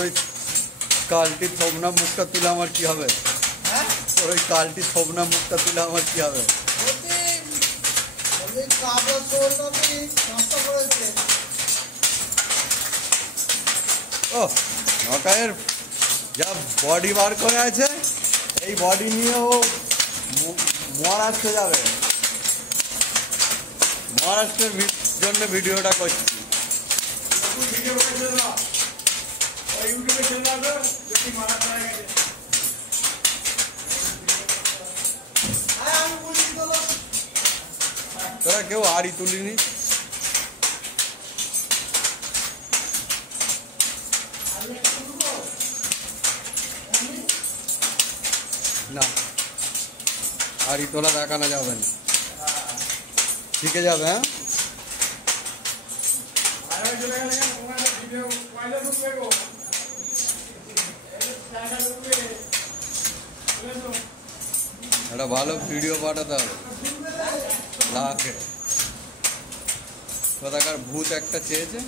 ওই কালটি থবনা মুখটা তুলে আমার কি হবে? ওই কালটি থবনা মুখটা তুলে আমার কি হবে? ও নটায়ের যা বডি বার করে আছে, এই বডি নিয়ে ও মহারাষ্ট্রে যাবে। মহারাষ্ট্রের জন্য ভিডিওটা করছি। তোরা কেউ আড়ি তুলিনি? না, আড়ি তোলা দেখানো যাবে না, শিখে যাবে। হ্যাঁ, একটা ভালো ভিডিও পাঠাতে হবে। লাখে কোথাকার ভূত একটা চেয়েছে।